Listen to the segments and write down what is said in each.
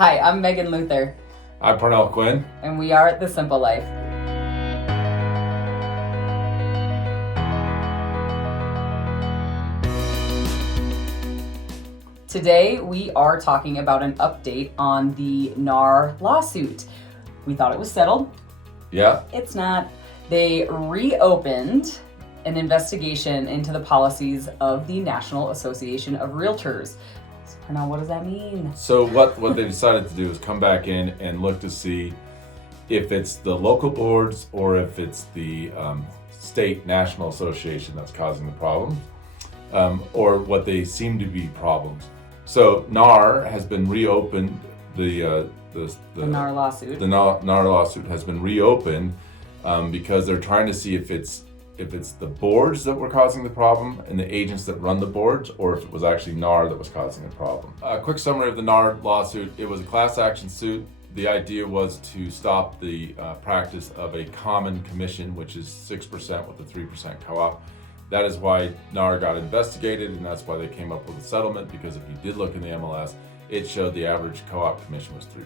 Hi, I'm Megan Luther. I'm Parnell Quinn. And we are The Simple Life. Today, we are talking about an update on the NAR lawsuit. We thought it was settled. Yeah. It's not. They reopened an investigation into the policies of the National Association of Realtors. So, Parnell, what does that mean? So what they decided to do is come back in and look to see if it's the local boards or if it's the state national association that's causing the problem, or what they seem to be problems. So NAR has been reopened. The NAR lawsuit. The NAR lawsuit has been reopened because they're trying to see if it's the boards that were causing the problem and the agents that run the boards, or if it was actually NAR that was causing the problem. A quick summary of the NAR lawsuit: it was a class action suit. The idea was to stop the practice of a common commission, which is 6% with a 3% co-op. That is why NAR got investigated, and that's why they came up with a settlement, because if you did look in the MLS, it showed the average co-op commission was 3%.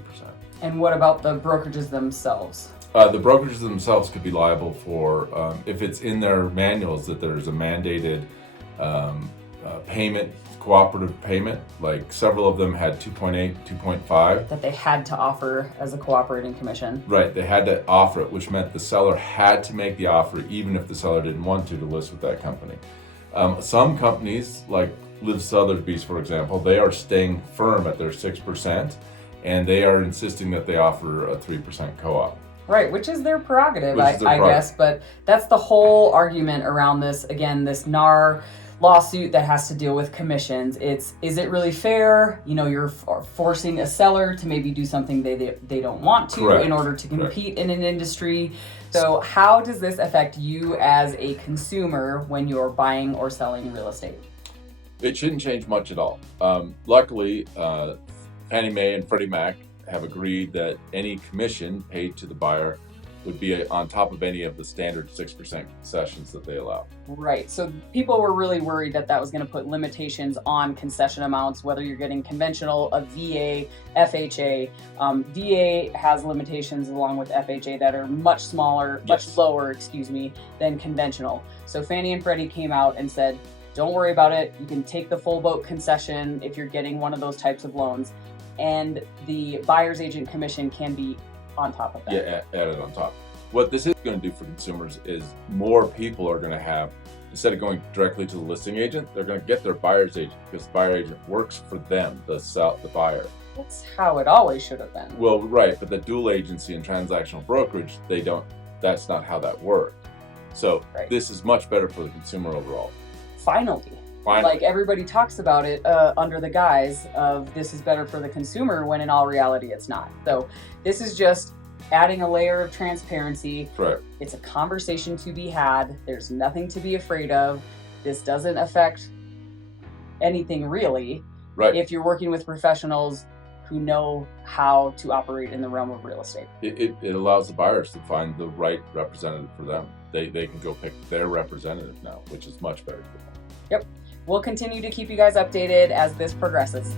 And what about the brokerages themselves? The brokerages themselves could be liable for, if it's in their manuals that there's a mandated payment, cooperative payment, like several of them had 2.8, 2.5. That they had to offer as a cooperating commission. Right, they had to offer it, which meant the seller had to make the offer even if the seller didn't want to list with that company. Some companies, like Live Sotheby's, for example, they are staying firm at their 6%, and they are insisting that they offer a 3% co-op. Right, which is their prerogative, I guess, but that's the whole argument around this. Again, this NAR lawsuit that has to deal with commissions. Is it really fair? You know, you're forcing a seller to maybe do something they don't want to. Correct. In order to compete in an industry. So how does this affect you as a consumer when you're buying or selling real estate? It shouldn't change much at all. Luckily, Fannie Mae and Freddie Mac have agreed that any commission paid to the buyer would be on top of any of the standard 6% concessions that they allow. Right. So people were really worried that that was going to put limitations on concession amounts, whether you're getting conventional, a VA, FHA. VA has limitations along with FHA that are much smaller, much lower, than conventional. So Fannie and Freddie came out and said, don't worry about it. You can take the full boat concession if you're getting one of those types of loans. And the buyer's agent commission can be on top of that. Yeah, added on top. What this is going to do for consumers is more people are going to have, instead of going directly to the listing agent, they're going to get their buyer's agent, because the buyer agent works for them, the buyer. That's how it always should have been. Well, right, but the dual agency and transactional brokerage, that's not how that worked. So This is much better for the consumer overall. Finally. Like everybody talks about it under the guise of this is better for the consumer, when in all reality it's not. So this is just adding a layer of transparency. Correct. It's a conversation to be had. There's nothing to be afraid of. This doesn't affect anything really. Right. If you're working with professionals who know how to operate in the realm of real estate. It allows the buyers to find the right representative for them. They can go pick their representative now, which is much better for them. Yep. We'll continue to keep you guys updated as this progresses.